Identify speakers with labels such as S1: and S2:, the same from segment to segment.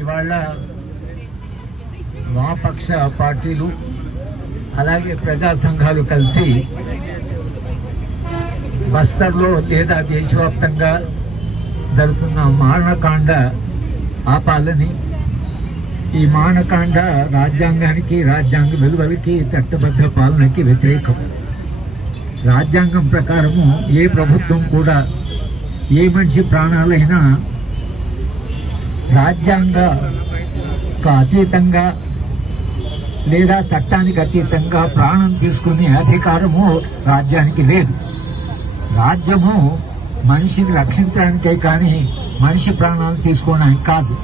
S1: ఇవాళ వామపక్ష పార్టీలు అలాగే ప్రజా సంఘాలు కలిసి బస్తర్లో లేదా దేశవ్యాప్తంగా జరుగుతున్న మారణకాండ ఆపాలని ఈ మానకాండ రాజ్యాంగానికి రాజ్యాంగ విలువలకి చట్టబద్ధ పాలనకి వ్యతిరేకం. రాజ్యాంగం ప్రకారము ఏ ప్రభుత్వం కూడా ఏ మనిషి ప్రాణాలైనా రాజ్యాంగ అతీతంగా లేదా చట్టానికి అతీతంగా ప్రాణం తీసుకునే అధికారము రాజ్యానికి లేదు. రాజ్యము మనిషిని రక్షించడానికే కానీ మనిషి ప్రాణాలు తీసుకోవడానికి కాదు.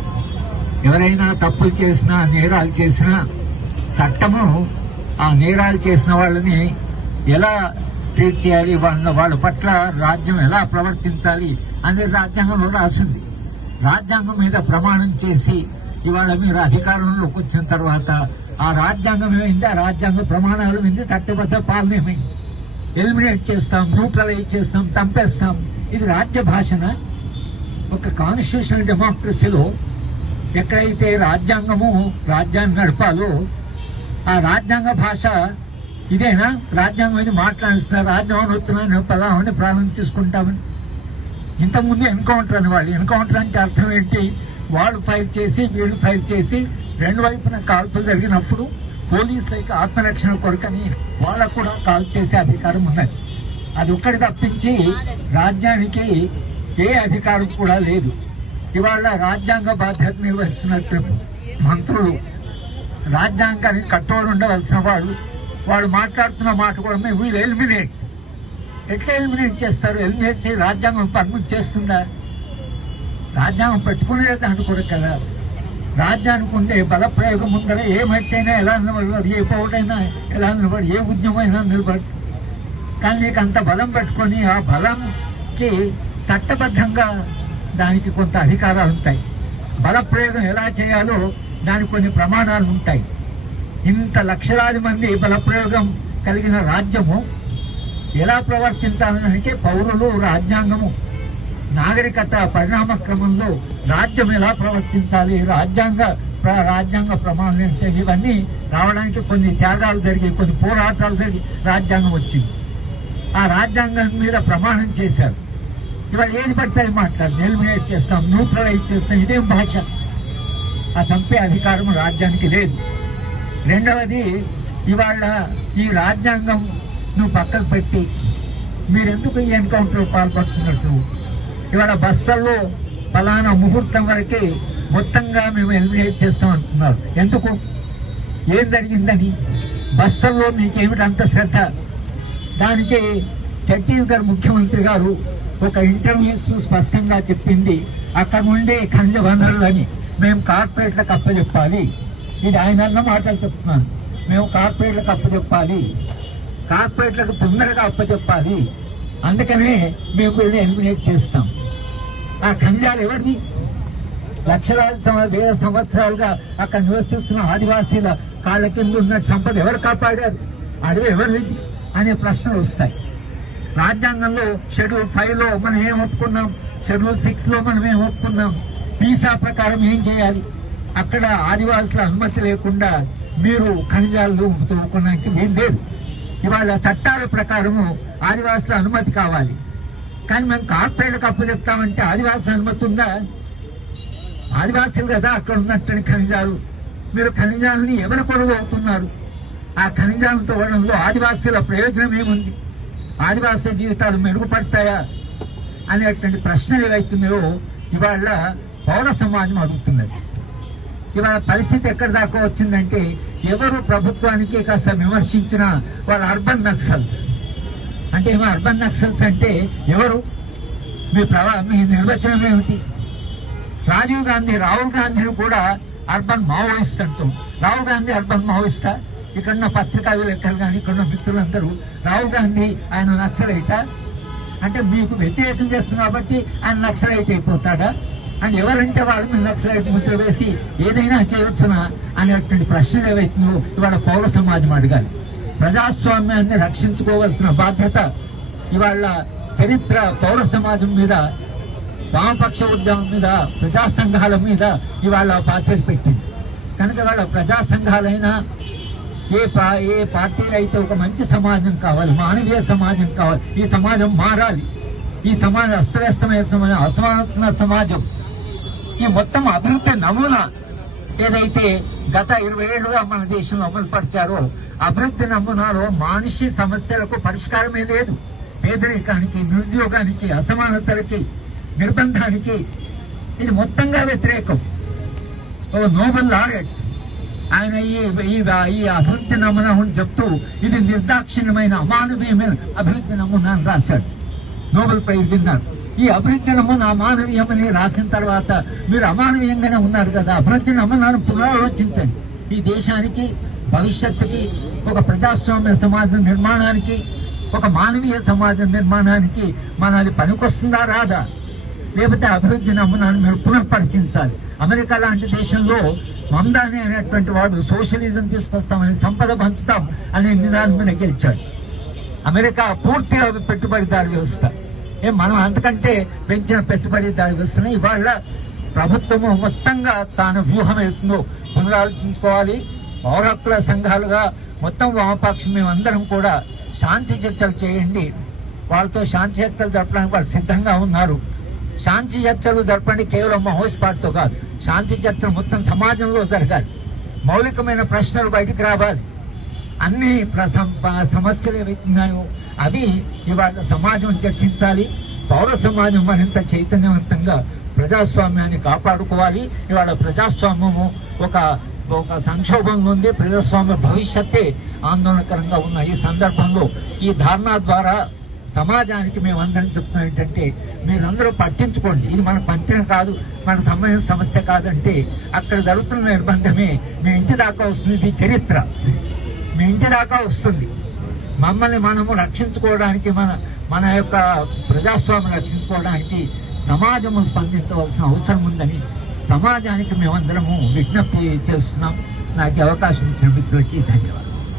S1: ఎవరైనా తప్పులు చేసినా నేరాలు చేసినా చట్టము ఆ నేరాలు చేసిన వాళ్ళని ఎలా ట్రీట్ చేయాలి? వాళ్ళ వాళ్ళ పట్ల రాజ్యం ఎలా ప్రవర్తించాలి? అనేది రాజ్యాంగంలో రాసింది. రాజ్యాంగం మీద ప్రమాణం చేసి ఇవాళ మీరు అధికారంలోకి వచ్చిన తర్వాత ఆ రాజ్యాంగం ఏమైంది ఆ రాజ్యాంగ ప్రమాణాలు మీద చట్టబద్ధ పాలన ఏమైంది ఎలిమినేట్ చేస్తాం న్యూట్రలైజ్ చేస్తాం చంపేస్తాం. ఇది రాజ్య భాషన. ఒక కాన్స్టిట్యూషనల్ డెమోక్రసీలో ఎక్కడైతే రాజ్యాంగము రాజ్యాన్ని నడపాలో ఆ రాజ్యాంగ భాష ఇదేనా? రాజ్యాంగం అని మాట్లాడిస్తున్నారు రాజ్యం అని వచ్చిన పదామని ప్రాణం తీసుకుంటామని. ఇంతకుముందు ఎన్కౌంటర్ అని వాళ్ళు. ఎన్కౌంటర్ అంటే అర్థం ఏంటి? వాళ్ళు ఫైర్ చేసి వీళ్ళు ఫైర్ చేసి రెండు వైపున కాల్పులు జరిగినప్పుడు పోలీసులకి ఆత్మరక్షణ కొరకని వాళ్ళకు కూడా కాల్ చేసే అధికారం ఉన్నది. అది ఒక్కటి తప్పించి రాజ్యానికి ఏ అధికారం కూడా లేదు. ఇవాళ రాజ్యాంగ బాధ్యత నిర్వహిస్తున్నట్టు మంత్రులు రాజ్యాంగానికి కట్టుబడి ఉండవలసిన వాళ్ళు వాళ్ళు మాట్లాడుతున్న మాట కూడా మేము వీళ్ళు ఎలిమినేట్. ఎట్లా ఎలిమినేట్ చేస్తారు? ఎలిమినేట్ చేసి రాజ్యాంగం పర్మిట్ చేస్తుందా రాజ్యాంగం పెట్టుకునే దాని కొరకు కదా. రాజ్యానికి ఉండే బలప్రయోగం ముందర ఏమైతేనే ఎలా నిలబడతారు? ఏ పోటైనా ఎలా నిలబడి ఏ ఉద్యమైనా నిలబడి. కానీ నీకు అంత బలం పెట్టుకొని ఆ బలంకి చట్టబద్ధంగా దానికి కొంత అధికారాలు ఉంటాయి. బలప్రయోగం ఎలా చేయాలో దానికి కొన్ని ప్రమాణాలు ఉంటాయి. ఇంత లక్షలాది మంది బలప్రయోగం కలిగిన రాజ్యము ఎలా ప్రవర్తించాలంటే పౌరులు రాజ్యాంగము నాగరికత పరిణామ క్రమంలో రాజ్యం ఎలా ప్రవర్తించాలి రాజ్యాంగ రాజ్యాంగ ప్రమాణాలు అంటే ఇవన్నీ రావడానికి కొన్ని త్యాగాలు జరిగి కొన్ని పోరాటాలు జరిగి రాజ్యాంగం వచ్చింది. ఆ రాజ్యాంగం మీద ప్రమాణం చేశారు. ఇవాళ ఏది పడితే మాట్లాడు ఎలిమినేట్ చేస్తాం న్యూట్రలైజ్ చేస్తాం ఇదేం భాష? ఆ చంపే అధికారం రాజ్యానికి లేదు. రెండవది ఇవాళ ఈ రాజ్యాంగం నువ్వు పక్కకు పెట్టి మీరెందుకు ఈ ఎన్కౌంటర్ పాల్పడుతున్నట్టు? ఇవాళ బస్తల్లో ఫలానా ముహూర్తం వరకే మొత్తంగా మేము ఎలిమినేట్ చేస్తాం అంటున్నారు. ఎందుకు? ఏం జరిగిందని? బస్తల్లో మీకేమిటి అంత శ్రద్ధ? దానికి ఛత్తీస్గఢ్ ముఖ్యమంత్రి గారు ఒక ఇంటర్వ్యూస్ స్పష్టంగా చెప్పింది. అక్కడ ఉండే ఖనిజ వనరులని మేము కార్పొరేట్లకు అప్పచెప్పాలి. ఇది ఆయన అన్న మాటలు చెప్తున్నాను. మేము కార్పొరేట్లకు అప్పచెప్పాలి. కార్పొరేట్లకు తొందరగా అప్పచెప్పాలి. అందుకనే మేము వీళ్ళని ఎలిమినేట్ చేస్తాం. ఆ ఖనిజాలు ఎవరివి? లక్షలాది వేల సంవత్సరాలుగా అక్కడ నివసిస్తున్న ఆదివాసీల కాళ్ళ కింద ఉన్న సంపద ఎవరు కాపాడారు? అడవి ఎవరిది? అనే ప్రశ్నలు వస్తాయి. రాజ్యాంగంలో షెడ్యూల్ ఫైవ్లో మనం ఏం ఒప్పుకున్నాం? షెడ్యూల్ సిక్స్లో మనం ఏం ఒప్పుకున్నాం? పీసా ప్రకారం ఏం చేయాలి? అక్కడ ఆదివాసుల అనుమతి లేకుండా మీరు ఖనిజాలు తవ్వుకోవడానికి ఏం లేదు. ఇవాళ చట్టాల ప్రకారము ఆదివాసుల అనుమతి కావాలి. కానీ మేము కార్పొరేట్లకు అప్పు చెప్తామంటే ఆదివాసుల అనుమతి ఉందా? ఆదివాసులు కదా అక్కడ ఉన్నట్టు ఖనిజాలు. మీరు ఖనిజాలని ఎవరు కొరకు అవుతున్నారు ఆ ఖనిజాలను తవ్వడంలో ఆదివాసీల ప్రయోజనం ఏముంది? ఆదివాసీ జీవితాలు మెరుగుపడతాయా? అనేటువంటి ప్రశ్నలు ఏవైతున్నాయో ఇవాళ పౌర సమాజం అడుగుతున్నది. ఇవాళ పరిస్థితి ఎక్కడి దాకా వచ్చిందంటే ఎవరు ప్రభుత్వానికి కాస్త విమర్శించిన వాళ్ళ అర్బన్ నక్సల్స్? అంటే ఏమో అర్బన్ నక్సల్స్ అంటే ఎవరు? మీ ప్రవా మీ నిర్వచనం ఏమిటి? రాజీవ్ గాంధీ రాహుల్ గాంధీని కూడా అర్బన్ మావోయిస్ట్ అంటాం. రాహుల్ గాంధీ అర్బన్ మావోయిస్టా ఇక్కడున్న పత్రికా విలేకరులు కానీ ఇక్కడున్న మిత్రులందరూ రాహుల్ గాంధీ ఆయన నక్సలైట? అంటే మీకు వ్యతిరేకం చేస్తుంది కాబట్టి ఆయన నక్సలైట్ అయిపోతాడా? అండ్ ఎవరంటే వాళ్ళు మీరు నక్సలైట్ ముద్ర వేసి ఏదైనా చేయొచ్చునా అనేటువంటి ప్రశ్నలు ఏవైతున్నాయో ఇవాళ పౌర సమాజం అడగాలి. ప్రజాస్వామ్యాన్ని రక్షించుకోవాల్సిన బాధ్యత ఇవాళ చరిత్ర పౌర సమాజం మీద వామపక్ష ఉద్యమం మీద ప్రజా సంఘాల మీద ఇవాళ బాధ్యత పెట్టింది. కనుక ఇవాళ ప్రజా సంఘాలైనా ఏ పా ఏ పార్టీలు అయితే ఒక మంచి సమాజం కావాలి మానవీయ సమాజం కావాలి ఈ సమాజం మారాలి. ఈ సమాజం అస్తవ్యస్తమైన సమాజం అసమాన సమాజం. ఈ మొత్తం అభివృద్ధి నమూనా ఏదైతే గత ఇరవై ఏళ్ళుగా మన దేశంలో అమలు పరిచారో అభివృద్ధి నమూనాలో మనిషి సమస్యలకు పరిష్కారమే లేదు. పేదరికానికి నిరుద్యోగానికి అసమానతలకి నిర్బంధానికి ఇది మొత్తంగా వ్యతిరేకం. ఒక నోబెల్ లారెట్. ఆయన ఈ ఈ అభివృద్ధి నమూనా అని చెప్తూ ఇది నిర్దాక్షిణ్యమైన అమానవీయమైన అభివృద్ధి నమూనా అని రాశాడు. నోబెల్ ప్రైజ్ విన్నారు. ఈ అభివృద్ధి నమూనా అమానవీయమని రాసిన తర్వాత మీరు అమానవీయంగానే ఉన్నారు కదా అభివృద్ధి నమూనాను పునరాలోచించండి. ఈ దేశానికి భవిష్యత్తుకి ఒక ప్రజాస్వామ్య సమాజ నిర్మాణానికి ఒక మానవీయ సమాజ నిర్మాణానికి మన అది పనికొస్తుందా రాదా? లేకపోతే అభివృద్ధి నమూనాను మీరు పునఃపరిశీలించాలి. అమెరికా లాంటి దేశంలో మందాని అనేటువంటి వాడు సోషలిజం తీసుకొస్తామని సంపద పంచుతాం అనే నినాదం మీద గెలిచాడు. అమెరికా పూర్తిగా పెట్టుబడిదారు వ్యవస్థ. ఏ మనం అంతకంటే పెంచిన పెట్టుబడిదారు వ్యవస్థను ఇవాళ ప్రభుత్వము మొత్తంగా తాను వ్యూహం ఎత్తుందో పునరాలోచించుకోవాలి. పౌర హక్కుల సంఘాలుగా మొత్తం వామపక్షం మేమందరం కూడా శాంతి చర్చలు చేయండి. వాళ్ళతో శాంతి చర్చలు జరపడానికి వాళ్ళు సిద్ధంగా ఉన్నారు. శాంతి చర్చలు జరపండి కేవలం మహోత్సవాలతో కాదు. శాంతి చర్చలు మొత్తం సమాజంలో జరగాలి. మౌలికమైన ప్రశ్నలు బయటకు రావాలి. అన్ని ప్రసం- సమస్యలు ఏవైతున్నాయో అవి ఇవాళ సమాజం చర్చించాలి. పౌర సమాజం మరింత చైతన్యవంతంగా ప్రజాస్వామ్యాన్ని కాపాడుకోవాలి. ఇవాళ ప్రజాస్వామ్యము ఒక ఒక సంక్షోభంలో ఉంది. ప్రజాస్వామ్య భవిష్యత్తే ఆందోళనకరంగా ఉన్న ఈ సందర్భంలో ఈ ధారణా ద్వారా సమాజానికి మేము అందరం చెప్తున్నాం ఏంటంటే మీరందరూ పట్టించుకోండి. ఇది మన పంచం కాదు మన సమయం సమస్య కాదంటే అక్కడ జరుగుతున్న నిర్బంధమే మీ ఇంటి దాకా వస్తుంది ఇది చరిత్ర. మీ ఇంటి దాకా వస్తుంది. మమ్మల్ని మనము రక్షించుకోవడానికి మన మన యొక్క ప్రజాస్వామ్యం రక్షించుకోవడానికి సమాజము స్పందించవలసిన అవసరం ఉందని సమాజానికి మేమందరము విజ్ఞప్తి చేస్తున్నాం. నాకు అవకాశం ఇచ్చిన మిత్రులకి ధన్యవాదాలు.